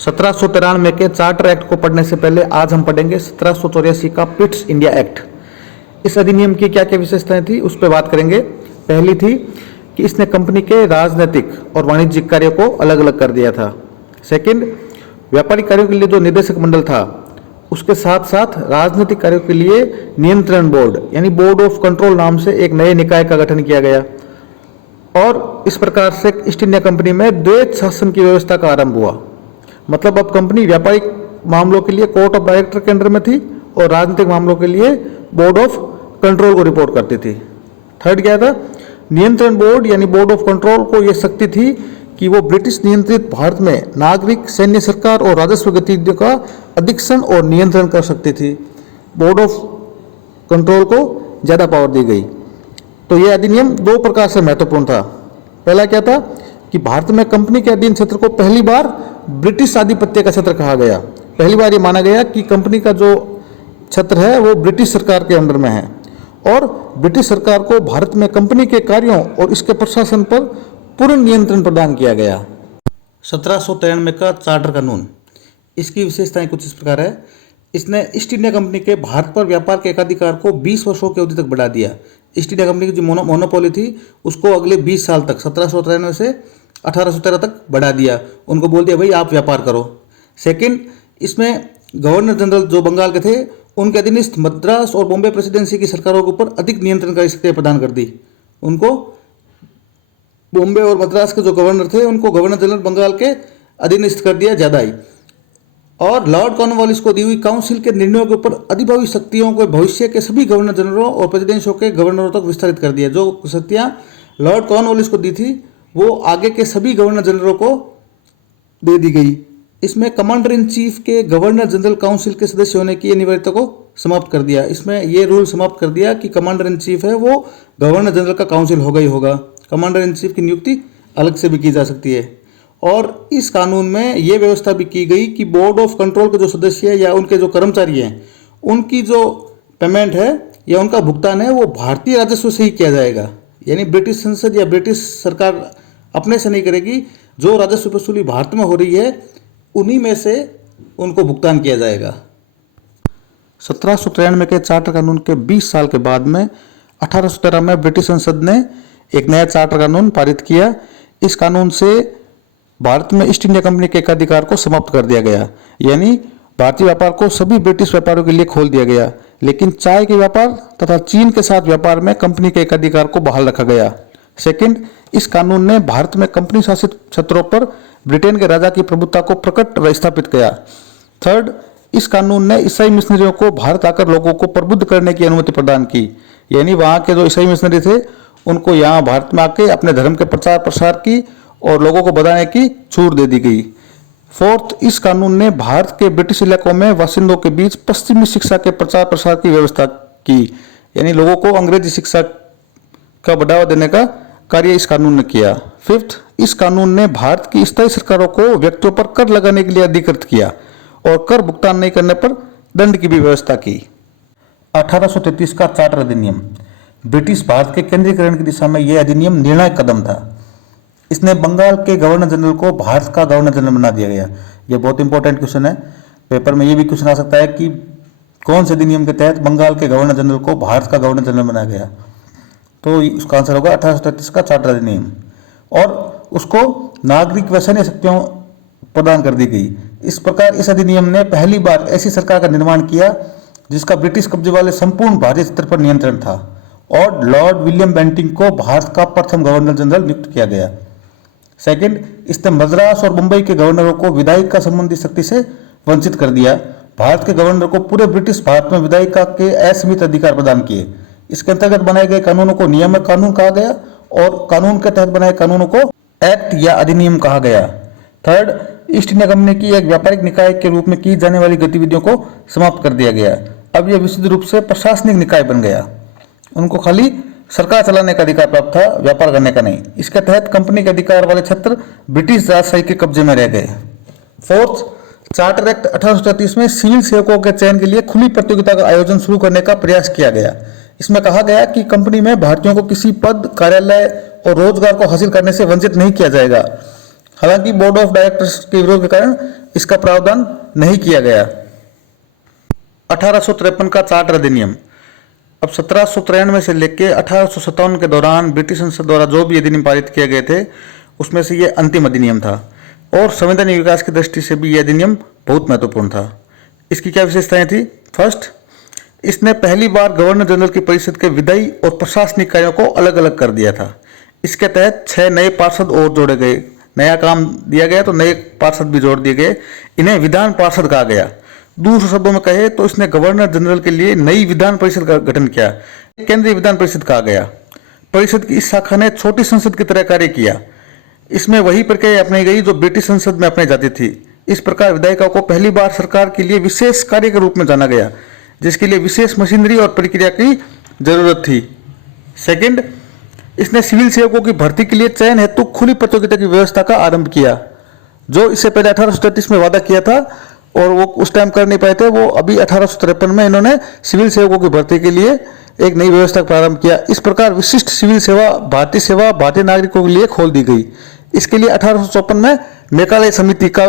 1793 के charter act को पढ़ने से पहले आज हम पढ़ेंगे 1784 का पिट्स इंडिया एक्ट। इस अधिनियम की क्या क्या विशेषताएं थी उस पर बात करेंगे। पहली थी कि इसने कंपनी के राजनीतिक और वाणिज्यिक कार्यों को अलग अलग कर दिया था। सेकंड, व्यापारिक कार्यों के लिए जो निदेशक मंडल था उसके साथ साथ राजनीतिक कार्यों के लिए नियंत्रण बोर्ड यानी बोर्ड ऑफ कंट्रोल नाम से एक नए निकाय का गठन किया गया और इस प्रकार से ईस्ट इंडिया कंपनी में द्वैत शासन की व्यवस्था का आरंभ हुआ। मतलब अब कंपनी व्यापारिक मामलों के लिए कोर्ट ऑफ डायरेक्टर के अंडर में थी और राजनीतिक मामलों के लिए बोर्ड ऑफ कंट्रोल को रिपोर्ट करती थी। थर्ड क्या था, नियंत्रण बोर्ड यानी बोर्ड ऑफ कंट्रोल को यह शक्ति थी कि वो ब्रिटिश नियंत्रित भारत में नागरिक, सैन्य सरकार और राजस्व गतिविधियों का अधीक्षण और नियंत्रण कर सकती थी। बोर्ड ऑफ कंट्रोल को ज़्यादा पावर दी गई। तो यह अधिनियम दो प्रकार से महत्वपूर्ण था। पहला क्या था कि भारत में कंपनी के अधीन क्षेत्र को पहली बार ब्रिटिश आधिपत्य का क्षेत्र कहा गया। पहली बार ये माना गया कि कंपनी का जो क्षेत्र है वो ब्रिटिश सरकार के अंडर में है और ब्रिटिश सरकार को भारत में कंपनी के कार्यों और इसके प्रशासन पर पूर्ण नियंत्रण प्रदान किया गया। 1793 का चार्टर कानून, इसकी विशेषताएं कुछ इस प्रकार है। इसने ईस्ट इंडिया कंपनी के भारत पर व्यापार के एकाधिकार को 20 वर्षों की अवधि तक बढ़ा दिया। ईस्ट इंडिया कंपनी की जो मोनोपोली थी उसको अगले 20 साल तक 1793 से 1813 तक बढ़ा दिया। उनको बोल दिया भाई आप व्यापार करो। सेकंड, इसमें गवर्नर जनरल जो बंगाल के थे उनके अधीनस्थ मद्रास और बॉम्बे प्रेसिडेंसी की सरकारों के ऊपर अधिक नियंत्रणकारी शक्तियां प्रदान कर दी। उनको बॉम्बे और मद्रास के जो गवर्नर थे उनको गवर्नर जनरल बंगाल के अधीनस्थ कर दिया ज़्यादा ही। और लॉर्ड कॉर्नवालिस को दी हुई काउंसिल के निर्णयों के ऊपर अधिभावी शक्तियों को भविष्य के सभी गवर्नर जनरलों और प्रेसिडेंसियों के गवर्नरों तक विस्तारित कर दिया। जो शक्तियां लॉर्ड कॉर्नवालिस को दी थी वो आगे के सभी गवर्नर जनरलों को दे दी गई। इसमें कमांडर इन चीफ के गवर्नर जनरल काउंसिल के सदस्य होने की अनिवार्यता को समाप्त कर दिया। इसमें यह रूल समाप्त कर दिया कि कमांडर इन चीफ है वो गवर्नर जनरल का काउंसिल होगा ही होगा। कमांडर इन चीफ की नियुक्ति अलग से भी की जा सकती है। और इस कानून में ये व्यवस्था भी की गई कि बोर्ड ऑफ कंट्रोल के जो सदस्य या उनके जो कर्मचारी हैं उनकी जो पेमेंट है या उनका भुगतान है वो भारतीय राजस्व से ही किया जाएगा। यानी ब्रिटिश संसद या ब्रिटिश सरकार अपने से नहीं करेगी। जो राजस्व वसूली भारत में हो रही है उन्हीं में से उनको भुगतान किया जाएगा। 1793 के चार्टर कानून के 20 साल के बाद में 1813 में ब्रिटिश संसद ने एक नया चार्टर कानून पारित किया। इस कानून से भारत में ईस्ट इंडिया कंपनी के एकाधिकार को समाप्त कर दिया गया। यानी भारतीय व्यापार को सभी ब्रिटिश व्यापारियों के लिए खोल दिया गया, लेकिन चाय के व्यापार तथा चीन के साथ व्यापार में कंपनी के एकाधिकार को बहाल रखा गया। सेकंड, इस कानून ने भारत में कंपनी शासित क्षेत्रों पर ब्रिटेन के राजा की प्रभुत्व को प्रकट व स्थापित किया। थर्ड, इस कानून ने ईसाई मिशनरियों को भारत आकर लोगों को प्रबुद्ध करने की अनुमति प्रदान की। यानी वहाँ के जो ईसाई मिशनरी थे उनको यहाँ भारत में आके अपने धर्म के प्रचार प्रसार की और लोगों को बताने की छूट दे दी गई। फोर्थ, इस कानून ने भारत के ब्रिटिश इलाकों में बासिंदों के बीच पश्चिमी शिक्षा के प्रचार प्रसार की व्यवस्था की। यानी लोगों को अंग्रेजी शिक्षा का बढ़ावा देने का कार्य इस कानून ने किया। फिफ्थ, इस कानून ने भारत की स्थायी सरकारों को व्यक्तियों पर कर लगाने के लिए अधिकृत किया और कर भुगतान नहीं करने पर दंड की भी व्यवस्था की। 1833 का चार्टर अधिनियम, ब्रिटिश भारत के केंद्रीकरण की दिशा में यह अधिनियम निर्णायक कदम था। इसने बंगाल के गवर्नर जनरल को भारत का गवर्नर जनरल बना दिया गया। यह बहुत इंपॉर्टेंट क्वेश्चन है। पेपर में यह भी क्वेश्चन आ सकता है कि कौन से अधिनियम के तहत बंगाल के गवर्नर जनरल को भारत का गवर्नर जनरल बनाया गया। तो उसका आंसर होगा 1833 का चार्टर अधिनियम। और उसको नागरिक व सैन्य शक्तियों प्रदान कर दी गई। इस प्रकार इस अधिनियम ने पहली बार ऐसी सरकार का निर्माण किया जिसका ब्रिटिश कब्जे वाले संपूर्ण भारतीय क्षेत्र पर नियंत्रण था और लॉर्ड विलियम बेंटिंग को भारत का प्रथम गवर्नर जनरल नियुक्त किया गया। सेकंड, इसने मद्रास और मुंबई के गवर्नरों को विधायिका संबंधी शक्ति से वंचित कर दिया। भारत के गवर्नर को पूरे ब्रिटिश भारत में विधायिका के असीमित अधिकार प्रदान किए। इसके अंतर्गत बनाए गए कानूनों को नियामक कानून कहा गया और कानून के तहत बनाए कानूनों को एक्ट या अधिनियम कहा गया। थर्ड, ईस्ट इंडिया कंपनी की एक व्यापारिक निकाय के रूप में की जाने वाली गतिविधियों को समाप्त कर दिया गया। अब यह विशुद्ध रूप से प्रशासनिक निकाय बन गया। उनको खाली सरकार चलाने का अधिकार प्राप्त था, व्यापार करने का नहीं। इसके तहत कंपनी के अधिकार वाले क्षेत्र ब्रिटिश राजशाही के कब्जे में रह गए। फोर्थ, चार्टर एक्ट 1833 में सिविल सेवकों के चयन के लिए खुली प्रतियोगिता का आयोजन शुरू करने का प्रयास किया गया। इसमें कहा गया कि कंपनी में भारतीयों को किसी पद, कार्यालय और रोजगार को हासिल करने से वंचित नहीं किया जाएगा। हालांकि बोर्ड ऑफ डायरेक्टर्स के विरोध के कारण इसका प्रावधान नहीं किया गया। 1853 का चार्टर अधिनियम। अब 1793 से लेकर 1857 के दौरान ब्रिटिश संसद द्वारा जो भी अधिनियम पारित किए गए थे उसमें से ये अंतिम अधिनियम था और संवैधानिक विकास की दृष्टि से भी यह अधिनियम बहुत महत्वपूर्ण था। इसकी क्या विशेषताएं थी? फर्स्ट, इसने पहली बार गवर्नर जनरल की परिषद के विधायी और प्रशासनिक कार्यों को अलग अलग कर दिया था। इसके तहत 6 नए पार्षद और जोड़े गए, नया काम दिया गया तो नए पार्षद भी जोड़ दिए गए। इन्हें विधान पार्षद कहा गया। दूसरे शब्दों में कहे तो इसने गवर्नर जनरल के लिए नई विधान परिषद का गठन किया। केंद्रीय विधान परिषद कहा गया। परिषद की इस शाखा ने छोटी संसद की तरह कार्य किया। इसमें वही प्रक्रिया अपनाई गई जो ब्रिटिश संसद में अपनाई जाती थी। इस प्रकार विधायिका को पहली बार सरकार के लिए विशेष कार्य के रूप में जाना गया, जिसके लिए विशेष मशीनरी और प्रक्रिया की जरूरत थी। सेकंड, इसने सिविल सेवकों की भर्ती के लिए चयन हेतु खुली प्रतियोगिता की व्यवस्था का आरंभ किया, जो इससे पहले 1833 में वादा किया था और वो उस टाइम कर नहीं पाए थे। वो अभी 1853 में इन्होंने सिविल सेवकों की भर्ती के लिए एक नई व्यवस्था प्रारंभ किया। इस प्रकार विशिष्ट सिविल सेवा भारतीय नागरिकों के लिए खोल दी गई। इसके लिए 1854 में मेकाले समिति का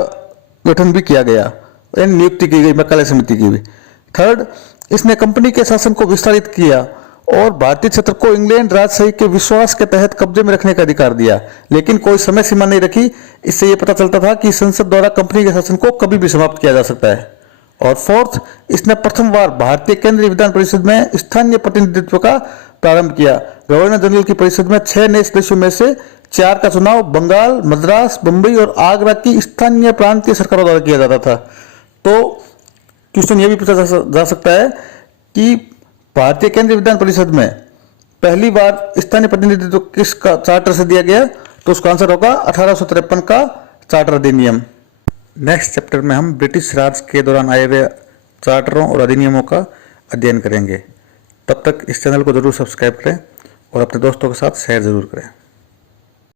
गठन भी किया गया, नियुक्ति की गई मेकाले समिति की भी। थर्ड, इसने कंपनी के शासन को विस्तारित किया और भारतीय क्षेत्र को इंग्लैंड राजशाही के विश्वास के तहत कब्जे में रखने का अधिकार दिया, लेकिन कोई समय सीमा नहीं रखी। इससे यह पता चलता था कि संसद द्वारा कंपनी के शासन को कभी भी समाप्त किया जा सकता है। और फोर्थ, इसने प्रथम बार भारतीय केंद्रीय विधान परिषद में स्थानीय प्रतिनिधित्व का प्रारंभ किया। गवर्नर जनरल की परिषद में 6 नए सदस्यों में से 4 का चुनाव बंगाल, मद्रास, बंबई और आगरा की स्थानीय प्रांतीय सरकारों द्वारा किया जाता था। तो क्वेश्चन यह भी पूछा जा सकता है कि भारतीय केंद्रीय विधान परिषद में पहली बार स्थानीय प्रतिनिधित्व किसका चार्टर से दिया गया? तो उसका आंसर होगा 1853 का चार्टर अधिनियम। नेक्स्ट चैप्टर में हम ब्रिटिश राज के दौरान आए हुए चार्टरों और अधिनियमों का अध्ययन करेंगे। तब तक इस चैनल को जरूर सब्सक्राइब करें और अपने दोस्तों के साथ शेयर जरूर करें।